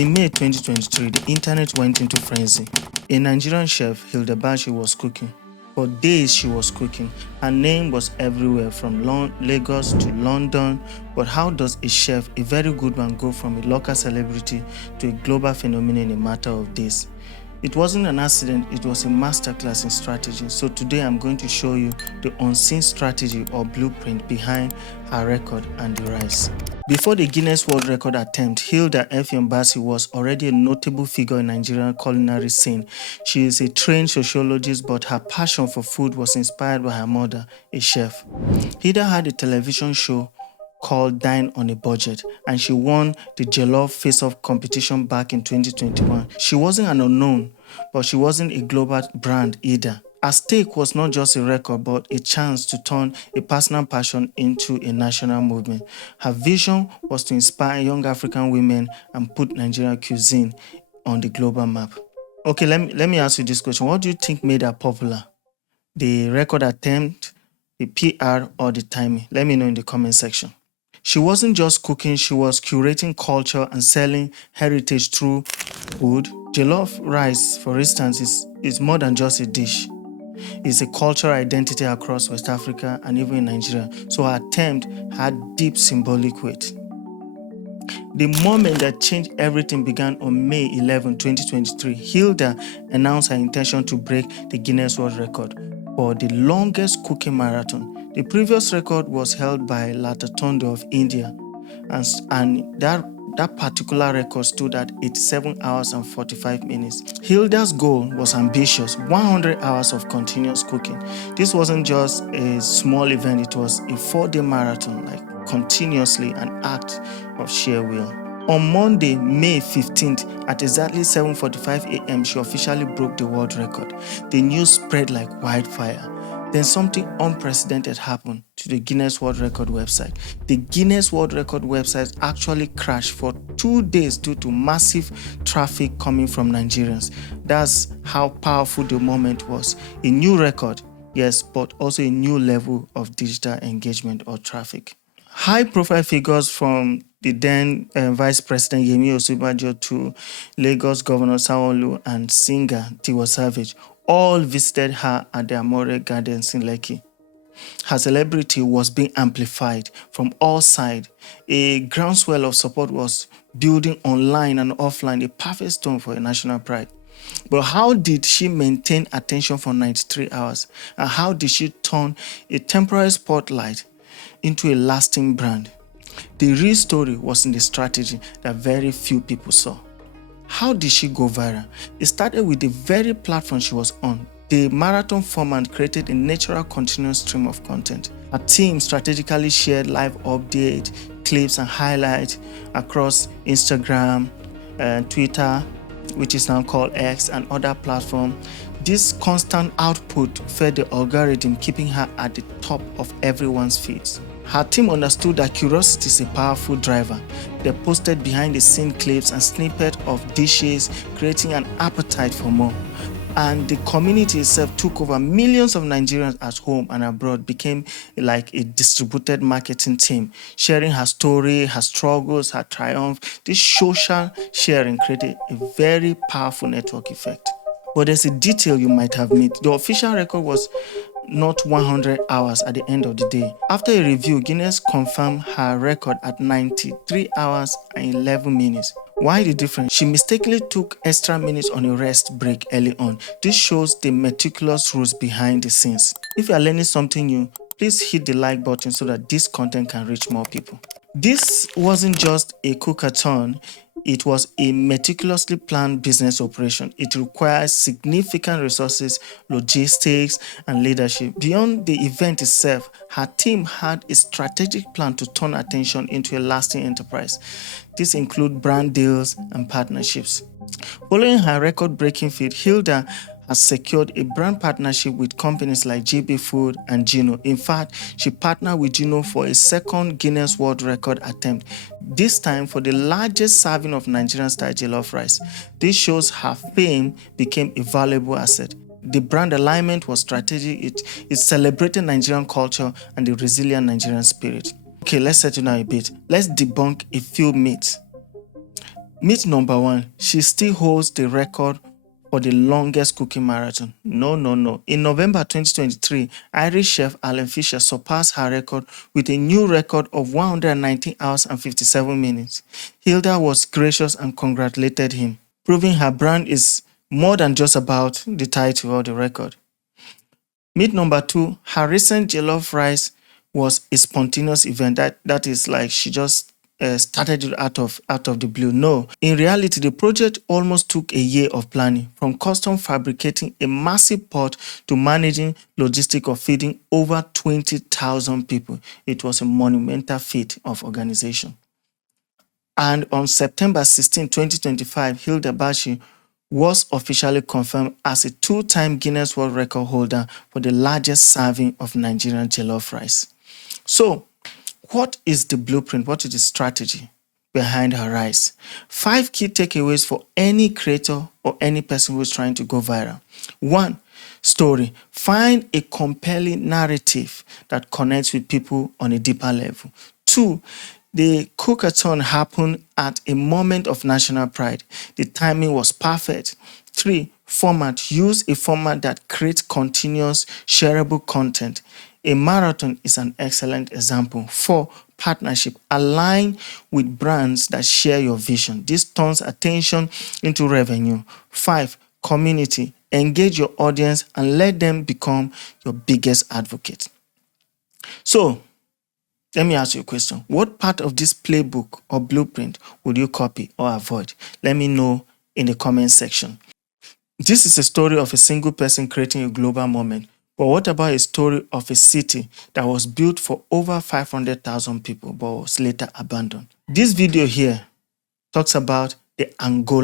In May 2023, the internet went into frenzy. A Nigerian chef, Hilda Baci, was cooking. For days she was cooking. Her name was everywhere, from Lagos to London. But how does a chef, a very good one, go from a local celebrity to a global phenomenon in a matter of days? It wasn't an accident, it was a masterclass in strategy. So today I'm going to show you the unseen strategy or blueprint behind her record and the rise. Before the Guinness World Record attempt, Hilda Baci was already a notable figure in Nigerian culinary scene. She is a trained sociologist, but her passion for food was inspired by her mother, a chef. Hilda had a television show called Dine on a Budget, and she won the Jollof Face-Off competition back in 2021. She wasn't an unknown, but she wasn't a global brand either. Her stake was not just a record, but a chance to turn a personal passion into a national movement. Her vision was to inspire young African women and put Nigerian cuisine on the global map. Okay, let me ask you this question. What do you think made her popular? The record attempt, the PR, or the timing? Let me know in the comment section. She wasn't just cooking, she was curating culture and selling heritage through food. Jollof rice, for instance, is more than just a dish. It's a cultural identity across West Africa and even in Nigeria. So her attempt had deep symbolic weight. The moment that changed everything began on May 11, 2023. Hilda announced her intention to break the Guinness World Record for the longest cooking marathon. The previous record was held by Latatondo of India, and that particular record stood at 87 hours and 45 minutes. Hilda's goal was ambitious: 100 hours of continuous cooking. This wasn't just a small event, it was a 4-day marathon, continuously, an act of sheer will. On Monday, May 15th, at exactly 7:45 a.m., she officially broke the world record. The news spread like wildfire. Then something unprecedented happened to the Guinness World Record website. The Guinness World Record website actually crashed for 2 days due to massive traffic coming from Nigerians. That's how powerful the moment was. A new record, yes, but also a new level of digital engagement or traffic. High-profile figures from the then Vice President Yemi Osinbajo to Lagos Governor Sanwo-Olu and singer Tiwa Savage all visited her at the Amore Gardens in Lekki. Her celebrity was being amplified from all sides. A groundswell of support was building online and offline, a perfect storm for a national pride. But how did she maintain attention for 93 hours? And how did she turn a temporary spotlight into a lasting brand? The real story was in the strategy that very few people saw. How did she go viral? It started with the very platform she was on. The marathon format created a natural continuous stream of content. Her team strategically shared live updates, clips, and highlights across Instagram and Twitter, which is now called X, and other platforms. This constant output fed the algorithm, keeping her at the top of everyone's feeds. Her team understood that curiosity is a powerful driver. They posted behind-the-scenes clips and snippets of dishes, creating an appetite for more. And the community itself took over. Millions of Nigerians at home and abroad became like a distributed marketing team, sharing her story, her struggles, her triumph. This social sharing created a very powerful network effect. But there's a detail you might have missed. The official record was not 100 hours at the end of the day. After a review, Guinness confirmed her record at 93 hours and 11 minutes. Why the difference? She mistakenly took extra minutes on a rest break early on. This shows the meticulous rules behind the scenes. If you are learning something new, please hit the like button so that this content can reach more people. This wasn't just a cook-a-thon. It was a meticulously planned business operation. It requires significant resources, logistics, and leadership. Beyond the event itself, her team had a strategic plan to turn attention into a lasting enterprise. This includes brand deals and partnerships. Following her record-breaking feat, Hilda has secured a brand partnership with companies like GB Food and Gino. In fact, she partnered with Gino for a second Guinness World Record attempt, this time for the largest serving of Nigerian-style jollof rice. This shows her fame became a valuable asset. The brand alignment was strategic. It celebrated Nigerian culture and the resilient Nigerian spirit. Okay, let's settle down a bit. Let's debunk a few myths. Myth number 1, she still holds the record for the longest cooking marathon. No. In November 2023, Irish chef Alan Fisher surpassed her record with a new record of 119 hours and 57 minutes. Hilda was gracious and congratulated him, proving her brand is more than just about the title or the record. Myth number 2, her recent jollof rice was a spontaneous event. That is like she just started it out of the blue. No, in reality, the project almost took a year of planning, from custom fabricating a massive pot to managing logistics of feeding over 20,000 people. It was a monumental feat of organization. And on September 16, 2025, Hilda Baci was officially confirmed as a 2-time Guinness World Record holder for the largest serving of Nigerian jollof rice. So, what is the blueprint? What is the strategy behind her rise? 5 key takeaways for any creator or any person who is trying to go viral. 1, story. Find a compelling narrative that connects with people on a deeper level. 2, the cook-a-thon happened at a moment of national pride. The timing was perfect. 3, format. Use a format that creates continuous, shareable content. A marathon is an excellent example. 4, partnership. Align with brands that share your vision. This turns attention into revenue. 5, community. Engage your audience and let them become your biggest advocate. So, let me ask you a question. What part of this playbook or blueprint would you copy or avoid? Let me know in the comment section. This is a story of a single person creating a global moment. But what about a story of a city that was built for over 500,000 people but was later abandoned? This video here talks about the Angola